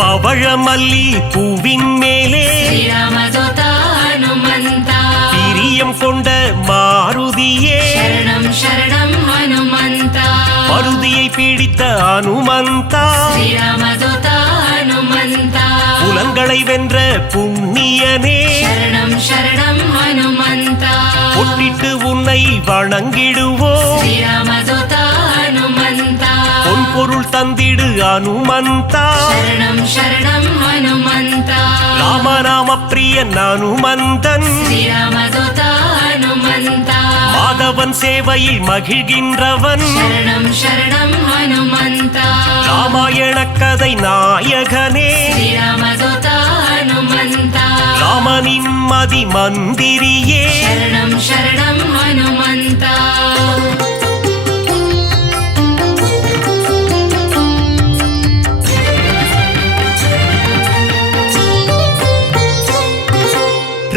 பவழமல்லி பூவின் மேலே श्रीरामदूता हनुमन्ता பிரியம் கொண்ட மாருதியே शरणं शरणं हनुमन्ता மருதியை பிடித்த அனுமந்தா श्रीरामदूता हनुमन्ता புலன்களை வென்ற புண்ணியனே शरणं शरणं हनुमन्ता பொட்டிட்டு உன்னை வணங்கிடுவோம் श्रीरामदूता हनुमन्ता பொன் பொருள் தந்திடு அனுமந்தா शरणं शरणं हनुमन्ता ராமநாம பிரியன் அனுமந்தன் श्रीरामदूता हनुमन्ता மாதவன் சேவையில் மகிழ்கின்றவன் शरणं शरणं हनुमन्ता ராமாயண கதை நாயகனே श्रीरामदूता हनुमन्ता ராமனின் மதி மந்திரியே शरणं शरणं हनुमन्ता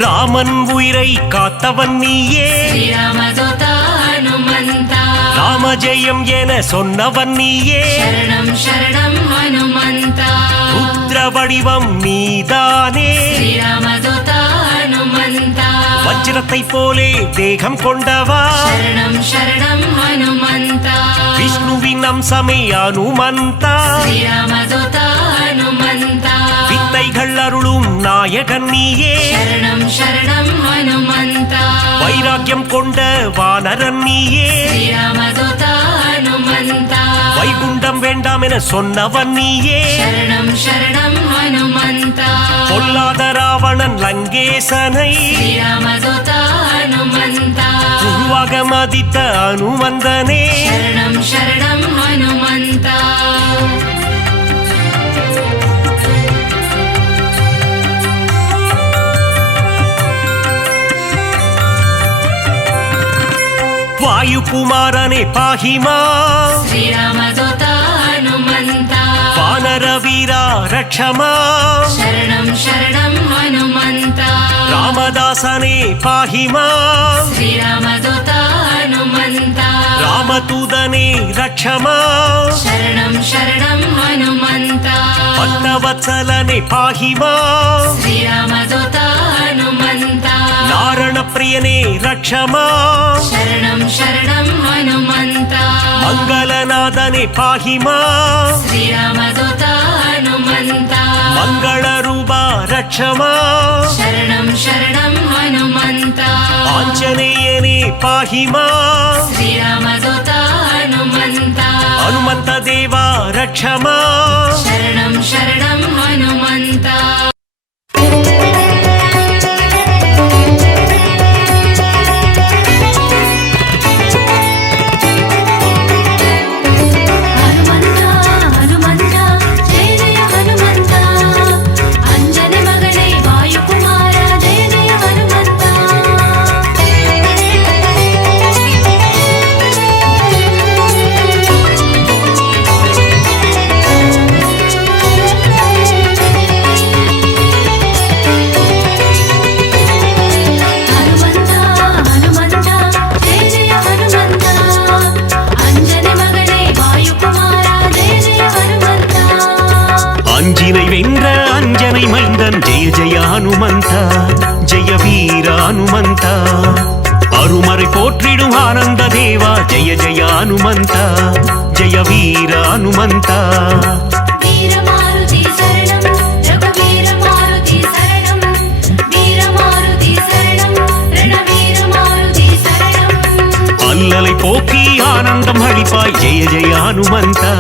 ராமன் உயிரை காத்தவன் நீயே श्रीरामदूता हनुमन्ता ராமஜெயம் என சொன்னவன் நீயே शरणं शरणं हनुमन्ता ருத்ர வடிவம் நீதானே श्रीरामदूता हनुमन्ता வஜ்ரத்தை போலே தேகம் கொண்டவா शरणं शरणं हनुमन्ता விஷ்ணுவின் அம்சமே அனுமந்தா श्रीरामदूता हनुमन्ता வித்தைகள் அருளும் நாயகன் நீயே शरणं शरणं हनुमन्ता வைராக்கியம் கொண்ட வானரன் நீயே श्रीरामदूता हनुमन्ता வைகுண்டம் வேண்டாம் என சொன்னவன் நீயே शरणं शरणं हनुमन्ता பொல்லாத ராவணன் லங்கேசனை श्रीरामदूता हनुमन्ता குருவாக மதித்த அனுமந்தனே शरणं शरणं हनुमन्ता வாயுகுமாரனே பாகிமா श्रीरामदूता हनुमन्ता வானர வீரா ரக்ஷமா शरणं शरणं हनुमन्ता ராமதாசனே பாகிமா श्रीरामदूता हनुमन्ता ராமதூதனே ரக்ஷமா शरणं शरणं हनुमन्ता பக்தவத்சலனே பாகிமா श्रीरामदूता हनुमन्ता நாரண பிரியனே ரக்ஷமா शरणं शरणं हनुमन्ता மங்களநாதனே பாகிமா श्रीरामदूता हनुमन्ता மங்கள ரூபா ரக்ஷமா शरणं शरणं हनुमन्ता ஆஞ்சநேயனே பாகிமா श्रीरामदूता हनुमन्ता ஹனுமந்த தேவா ரக்ஷமா शरणं शरणं हनुमन्ता हनुमन्ता हनुमन्ता जय जय हनुमन्ता अंजन मगने वायुकुमारा जय जय हनुमन्ता हनुमन्ता हनुमन्ता जय जय हनुमन्ता अंजन मगने वायुकुमारा जय जय हनुमन्ता அஞ்சினை வென்ற அஞ்சனை மைந்தன் ஜெய ஜெய ஹனுமந்தா ஜெய வீர ஹனுமந்தா அருமறை போற்றிடும் ஆனந்த தேவா ஜெய ஜெய ஹனுமந்தா ஜெய வீர ஹனுமந்தா वीरमारुति शरणं रघुवीरमारुति शरणं वीरमारुति शरणं रणवीरमारुति शरणं அல்லலை போக்கி ஆனந்தம் அளிப்பாய் ஜெய ஜெய ஹனுமந்தா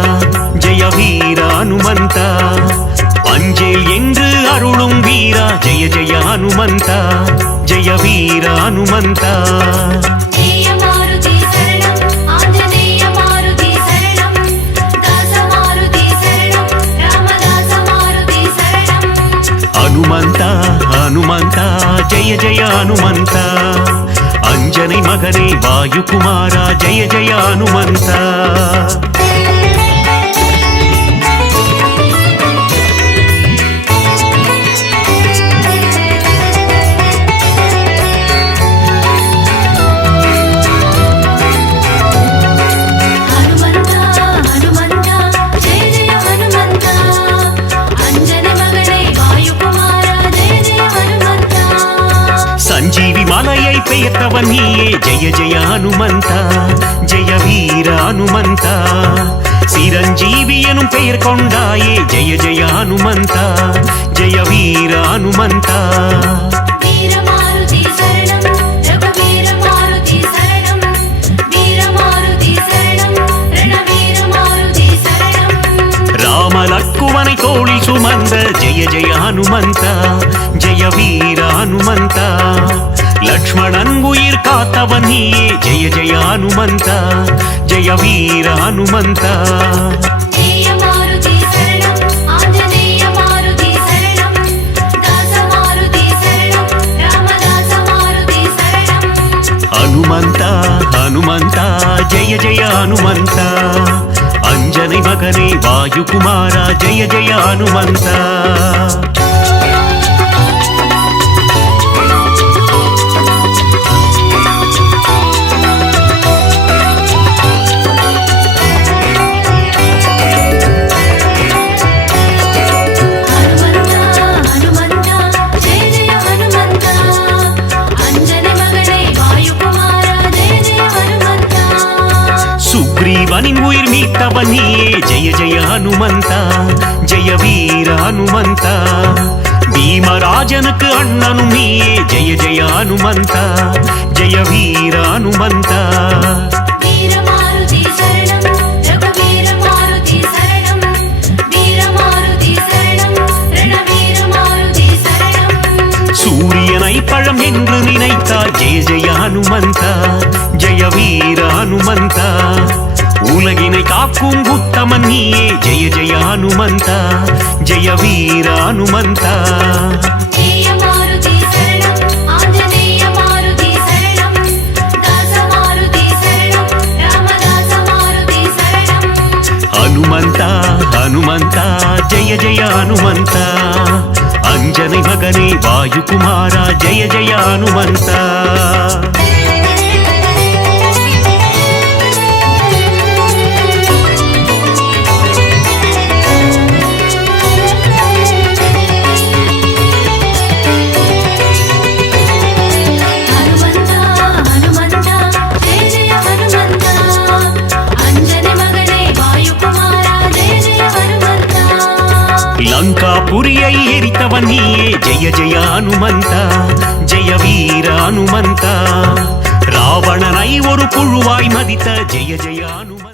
ஜெய வீர ஹனுமந்தா அஞ்சேல் என்று அருளும் வீரா ஜெய ஜெய ஹனுமந்தா ஜெய வீர ஹனுமந்தா जय मारुति शरणं ಹನುಮಂತ ಹನುಮಂತ ಜಯ ಜಯ ಹನುಮಂತ ಅಂಜನೆ ಮಗನೇ ವಾಯುಕುಮಾರ ಜಯ ಜಯ ಹನುಮಂತ ಹನುಮಂತ ಹನುಮಂತ ಜಯ ಜಯ ಹನುಮಂತ ಅಂಜನೆ ಮಗನೇ ವಾಯುಕುಮಾರ ಜಯ ಜಯ ಹನುಮಂತ ಸಂಜೀವಿ ಮಾಲೆயை பெயர்த்தவன் நீயே ஜெய ஜெய ஹனுமந்த ஜெய வீர ஹனுமந்த சிரஞ்சீவி எனும் பெயர் கொண்டாயே ஜெய ஜெய ஹனுமந்த ஜெய வீர ஹனுமந்த வீர மாருதி சரணம் ரகுவீர மாருதி சரணம் வீர மாருதி சரணம் ரணவீர மாருதி சரணம் ராம லக்குவனை தோளில் சுமந்த ஜெய ஜெய ஹனுமந்த ஜெய வீர ஹனுமந்த லக்ஷ்மணன் உயிர் காத்தவன் நீயே ஜெய ஜெய ஹனுமந்த ஜெய வீர ஹனுமந்த ஜெய மாருதி சரணம் ஆஞ்சநேய மாருதி சரணம் தாச மாருதி சரணம் ராமதாச மாருதி சரணம் ಹನುಮಂತ ಹನುಮಂತ ಜಯ ಜಯ ಹನುಮಂತ ಅಂಜನೆ ಮಗನೇ ವಾಯುಕುಮಾರ ಜಯ ಜಯ ಹನುಮಂತ ಹನುಮಂತ ಹನುಮಂತ ಜಯ ಜಯ ಹನುಮಂತ ಅಂಜನೆ ಮಗನೇ ವಾಯುಕುಮಾರ ಜಯ ಜಯ ಹನುಮಂತ ಸುಗ್ರೀವನಿನ್ ಉயிர் மீட்டவன் நீயே ஜெய ஜெய ஹனுமந்த ஜெய வீர ஹனுமந்த பீமராஜனுக்கு அண்ணனும் நீயே ஜெய ஜெய ஹனுமந்த ஜெய வீர ஹனுமந்த வீர மாருதி சரணம் ரகுவீர மாருதி சரணம் வீர மாருதி சரணம் ரணவீர மாருதி சரணம் சூரியனை பழம் என்று நினைத்தார் ஜெய ஜெய ஹனுமந்த ஜெய வீர ஹனுமந்த உலகினை காக்கும் உத்தமன் நீயே ஜெய ஜெய ஹனுமந்த ஜெய வீர ஹனுமந்த ஜெய மாருதி சரணம் ஆஞ்சநேய மாருதி சரணம் தாச மாருதி சரணம் ராமதாச மாருதி சரணம் ಹನುಮಂತ ಹನುಮಂತ ಜಯ ಜಯ ಹನುಮಂತ ಅಂಜನೆ ಮಗನೇ ವಾಯುಕುಮಾರ ಜಯ ಜಯ ಹನುಮಂತ ಹನುಮಂತ ಹನುಮಂತ ಜಯ ಜಯ ಹನುಮಂತ ಅಂಜನೆ ಮಗನೇ ವಾಯುಕುಮಾರ ಜಯ ಜಯ ಹನುಮಂತ ಲಂಕಾಪುರಿயை எரித்தவன் நீயே ஜெய ஜெய ஹனுமந்த ஜெய வீர ஹனுமந்த ராவணனை ஒரு புழுவாய் மதித்த ஜெய ஜெய ஹனுமந்த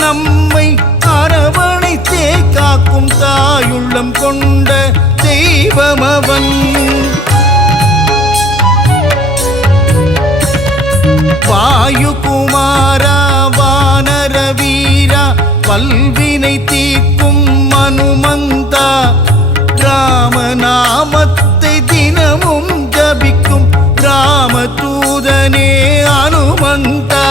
நம்மை அரவணைத்தே காக்கும் தாயுள்ளம் கொண்ட தெய்வமவன். வாயுகுமாரா வானர வீரா வல்வினை தீர்க்கும் அனுமந்தா, ராமநாமத்தை தினமும் ஜபிக்கும் ராமதூதனே அனுமந்தா.